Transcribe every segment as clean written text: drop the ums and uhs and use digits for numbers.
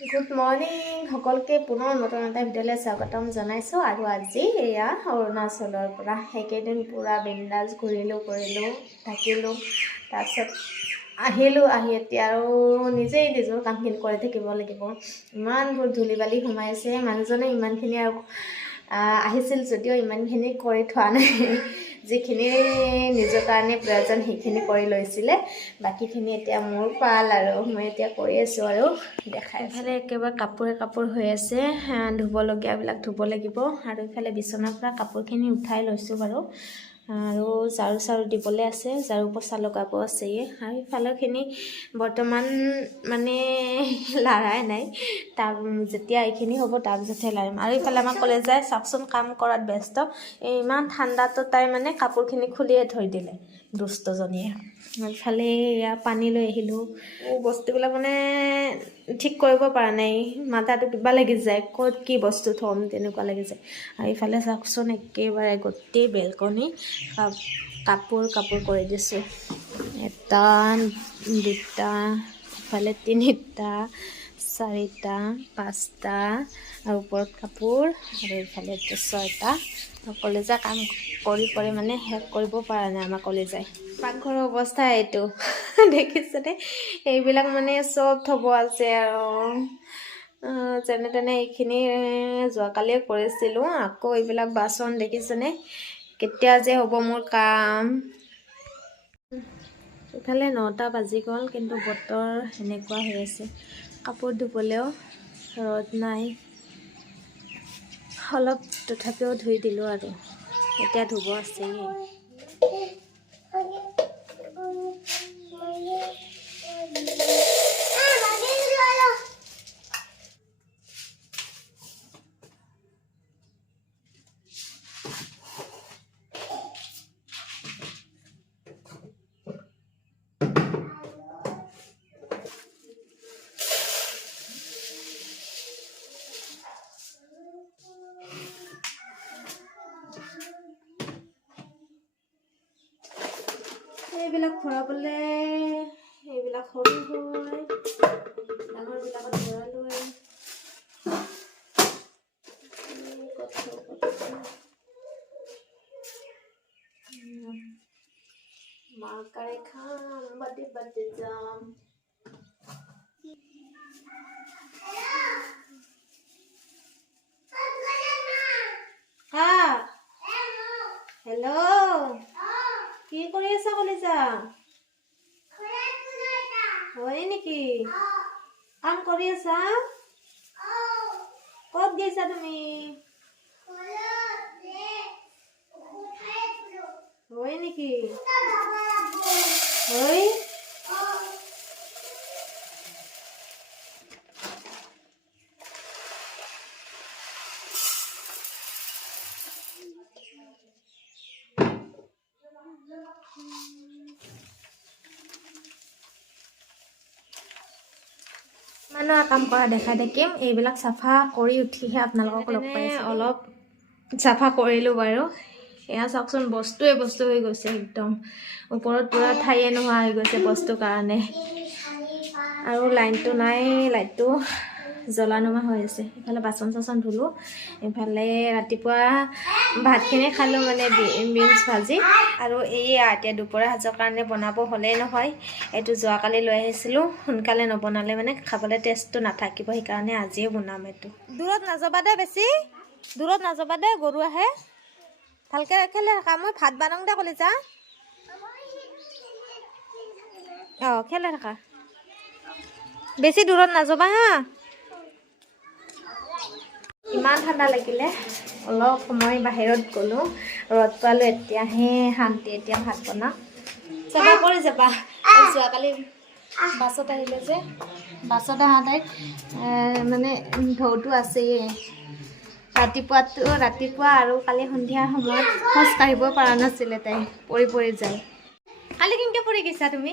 Good morning সকলোকে পুনৰ নতুন এটা ভিডিঅ'লৈ স্বাগতম জনাইছোঁ। আৰু আজি এয়া অৰুণাচলৰ পৰা সেইকেইদিন পূৰা বিন্দাছ ঘূৰিলোঁ থাকিলোঁ, তাৰপিছত আহি এতিয়া আৰু নিজেই নিজৰ কামখিনি কৰি থাকিব লাগিব। ইমানবোৰ ধূলি বালি সোমাইছে, মানুহজনে ইমানখিনি আৰু আহিছিল যদিও ইমানখিনি কৰি থোৱা নাই। যিখিনি নিজৰ কাৰণে প্ৰয়োজন সেইখিনি কৰি লৈছিলে, বাকীখিনি এতিয়া মোৰ পাল আৰু মই এতিয়া কৰি আছোঁ আৰু দেখাই। ইফালে একেবাৰে কাপোৰ হৈ আছে, ধুবলগীয়াবিলাক ধুব লাগিব। আৰু ইফালে বিচনাৰ পৰা কাপোৰখিনি উঠাই লৈছোঁ বাৰু। আৰু ঝাৰু দিবলৈ আছে, ঝাৰু পোছা লগাব আছেই। আৰু ইফালৰখিনি বৰ্তমান মানে লাৰাই নাই, যেতিয়া এইখিনি হ'ব তাৰপিছতহে লাৰিম। আৰু ইফালে আমাৰ কলেজাই চাওকচোন কাম কৰাত ব্যস্ত। ইমান ঠাণ্ডাটো তাই মানে কাপোৰখিনি খুলিয়ে থৈ দিলে দুষ্টজনীয়ে। ইফালে এয়া পানী লৈ আহিলোঁ, বস্তুবিলাক মানে ঠিক কৰিব পৰা নাই, মাথাটো কিবা লাগি যায়, ক'ত কি বস্তু থ'ম তেনেকুৱা লাগি যায়। আৰু ইফালে চাওকচোন একেবাৰে গোটেই বেলকনি কাপোৰ কৰি দিছোঁ। 1 2 ইফালে 3টা 4টা 5টা আৰু ওপৰত কাপোৰ, আৰু ইফালে 6টা। কলেজা কাম কৰি মানে শেষ কৰিব পৰা নাই আমাৰ কলেজাই। পাকঘৰৰ অৱস্থা এইটো দেখিছেনে? এইবিলাক মানে চব থ'ব আছে আৰু যেনে তেনে এইখিনি যোৱাকালিয়ে কৰিছিলোঁ। আকৌ এইবিলাক বাচন দেখিছেনে? কেতিয়া যে হ'ব মোৰ কাম। ইফালে 9টা বাজি গ'ল, কিন্তু বতৰ এনেকুৱা হৈ আছে, কাপোৰ ধুবলৈও ৰ'দ নাই। অলপ তথাপিও ধুই দিলোঁ আৰু এতিয়া ধুব আছেই। এইবিলাক ভৰাবলৈ এইবিলাক সৰু হয়, ডাঙৰবিলাকত ভৰালৈ মাকাৰে খাম, বাটে যাম। হেল্ল', কি কৰি আছা কলিজা? হয় নেকি? কাম কৰি আছা? ক'ত গৈছা তুমি? হয় নেকি? হয় মানুহ কাম কৰা দেখা দেখিম। এইবিলাক চাফা কৰি উঠিহে আপোনালোকক লগ পাইছোঁ। অলপ চাফা কৰিলোঁ বাৰু। এয়া চাওকচোন, বস্তুৱে হৈ গৈছে একদম। ওপৰত পূৰা ঠাইয়ে নোহোৱা হৈ গৈছে বস্তুৰ কাৰণে। আৰু লাইনটো নাই, লাইটটো জ্বলা নোহোৱা হৈ আছে। ইফালে বাচন চাচন ধুলোঁ, ইফালে ৰাতিপুৱা ভাতখিনি খালোঁ, মানে বিনছ ভাজি। আৰু এইয়া এতিয়া দুপৰীয়া সাজৰ কাৰণে বনাব হ'লেই নহয়। এইটো যোৱাকালি লৈ আহিছিলোঁ, সোনকালে নবনালে মানে খাবলৈ টেষ্টটো নাথাকিব, সেইকাৰণে আজিয়ে বনাম। এইটো দূৰত নাযাবা দে, বেছি দূৰত নাযাবা দে, গৰু আহে। ভালকৈ খেলে থাকা, মই ভাত বনাওঁ দে কলিজা। অঁ, খেলে থাকা, বেছি দূৰত নাযাবা হা। ইমান ঠাণ্ডা লাগিলে, অলপ সময় বাহিৰত গ'লোঁ, ৰ'দ পালোঁ, এতিয়াহে শান্তি। এতিয়া ভাত বনাম, চাফা কৰি যাবা। যোৱাকালি বাছত আহিলে যে, বাছত অহা তাইক মানে ঢৌটো আছেই। ৰাতিপুৱা আৰু কালি সন্ধিয়া সময়ত খোজ কাঢ়িব পৰা নাছিলে, তাই পৰি যায়। কালি কেনেকৈ পৰি গৈছা তুমি?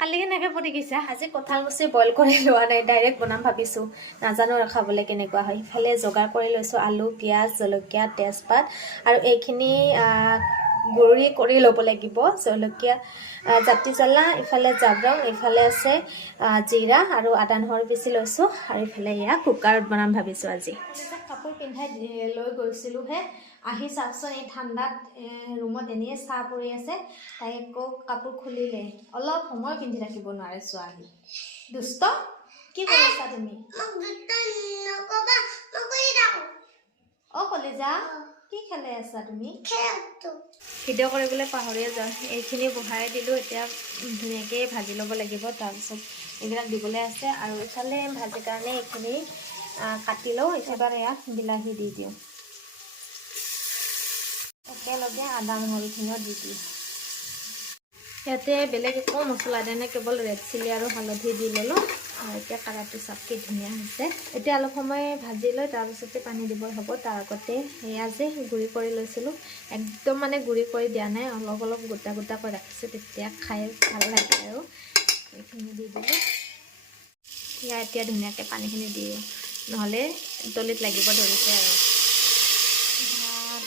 কালি কেনেকৈ পৰি গৈছা? আজি কঁঠাল মুচি বইল কৰি লোৱা নাই, ডাইৰেক্ট বনাম ভাবিছোঁ। নাজানো খাবলৈ কেনেকুৱা হয়। ইফালে যোগাৰ কৰি লৈছোঁ আলু, পিঁয়াজ, জলকীয়া, তেজপাত, আৰু এইখিনি গুড়ি কৰি ল'ব লাগিব। জলকীয়া জাতি জ্বলা, ইফালে জাব্ৰং, ইফালে আছে জিৰা আৰু আদা নহৰু পিচি লৈছোঁ, আৰু ইফালে এয়া কুকাৰত বনাম ভাবিছোঁ আজি। কাপোৰ পিন্ধাই লৈ গৈছিলোঁহে, আহি চাওকচোন এই ঠাণ্ডাত ৰুমত এনেই চাহ পৰি আছে, তাই আকৌ কাপোৰ খুলিলে, অলপ সময় পিন্ধি ৰাখিব নোৱাৰে ছোৱালী। দুষ্ট, কি কৰি আছা তুমি? অ কলিজা, কি খেলাই আছা তুমি? ভিডিঅ' কৰিবলৈ পাহৰিয়ে যাওঁ। এইখিনি বহাই দিলোঁ, এতিয়া ধুনীয়াকৈ ভাজি ল'ব লাগিব। তাৰপিছত এইবিলাক দিবলৈ আছে, আৰু ইফালে ভাজিৰ কাৰণে এইখিনি কাটি লওঁ। এবাৰ ইয়াত বিলাহী দি দিওঁ, একেলগে আদা নহৰুখিনিও দি দিওঁ। ইয়াতে বেলেগ একো মছলা দিয়া নাই, কেৱল ৰেড চিলি আৰু হালধি দি ল'লোঁ। আৰু এতিয়া কালাৰটো চাবকি ধুনীয়া হৈছে। এতিয়া অলপ সময় ভাজি লৈ তাৰপিছতে পানী দিব হ'ব। তাৰ আগতে সেয়া যে গুড়ি কৰি লৈছিলোঁ, একদম মানে গুড়ি কৰি দিয়া নাই, অলপ অলপ গোটা গোটা কৰি ৰাখিছোঁ, তেতিয়া খাই ভাল লাগে। আৰু এইখিনি দি দিলোঁ। সেয়া এতিয়া ধুনীয়াকৈ পানীখিনি দিওঁ, নহ'লে তলিত লাগিব ধৰিছে। আৰু ভাত,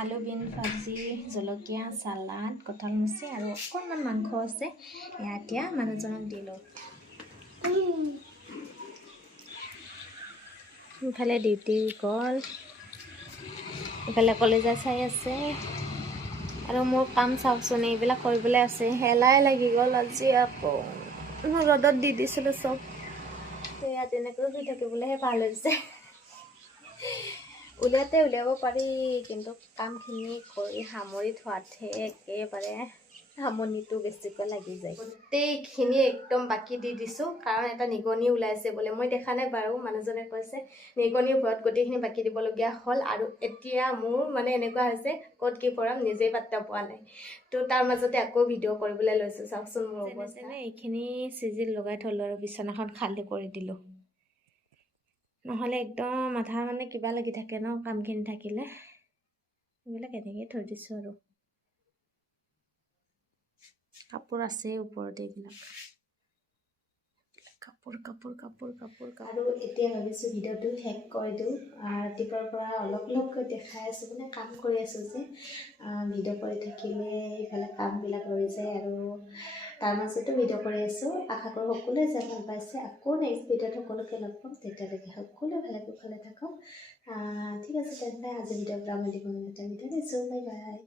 আলু বিন ভাজি, জলকীয়া, চালাড, কঁঠাল মুচি আৰু অকণমান মাংস আছে। এয়া এতিয়া মানুহজনক দি লওঁ। ইফালে ডিউটি গ'ল, ইফালে কলেজা চাই আছে, আৰু মোৰ কাম চাওকচোন, এইবিলাক কৰিবলৈ আছে। হেলাই লাগি গ'ল আজি। আকৌ ৰ'দত দি দিছিলোঁ চব। এয়া তেনেকৈ শুই থাকিবলৈহে ভাল হৈছে। উলিয়াব পাৰি, কিন্তু কামখিনি কৰি সামৰি থোৱাতহে একেবাৰে আমনিটো বেছিকৈ লাগি যায়। গোটেইখিনি একদম বাকী দি দিছোঁ, কাৰণ এটা নিগনি ওলাইছে বোলে। মই দেখা নাই বাৰু, মানুহজনে কৈছে নিগনিৰ ভয়ত গোটেইখিনি বাকী দিবলগীয়া হ'ল। আৰু এতিয়া মোৰ মানে এনেকুৱা হৈছে, ক'ত কি কৰাম নিজেই পাত্তা পোৱা নাই। তো তাৰ মাজতে আকৌ ভিডিঅ' কৰিবলৈ লৈছোঁ। চাওকচোন মোৰ অৱস্থা। এইখিনি চিজিল লগাই থ'লোঁ আৰু বিচনাখন খালী কৰি দিলোঁ। নহ'লে একদম মাথা মানে কিবা লাগি থাকে ন কামখিনি থাকিলে। এইবিলাক এনেকৈ থৈ দিছোঁ। আৰু কাপোৰ আছে ওপৰতে, এইবিলাক কাপোৰ। আৰু এতিয়া ভাবিছোঁ ভিডিঅ'টো শেষ কৰি দিওঁ। ৰাতিপুৱাৰ পৰা অলপকৈ দেখাই আছোঁ, মানে কাম কৰি আছোঁ যে, ভিডিঅ' কৰি থাকিলে ইফালে কামবিলাক ৰৈ যায়, আৰু তাৰ মাজতো ভিডিঅ' কৰি আছোঁ। আশা কৰোঁ সকলোৱে চাই ভাল পাইছে। আকৌ নেক্সট ভিডিঅ'ত সকলোকে লগ পাম, তেতিয়ালৈকে সকলোৱে ভালে কুশলে থাকক। ঠিক আছে তেন্তে আজি ভিডিঅ'ৰ পৰা মই দিব এটা ভিডিঅ' দিছোঁ। Bye bye.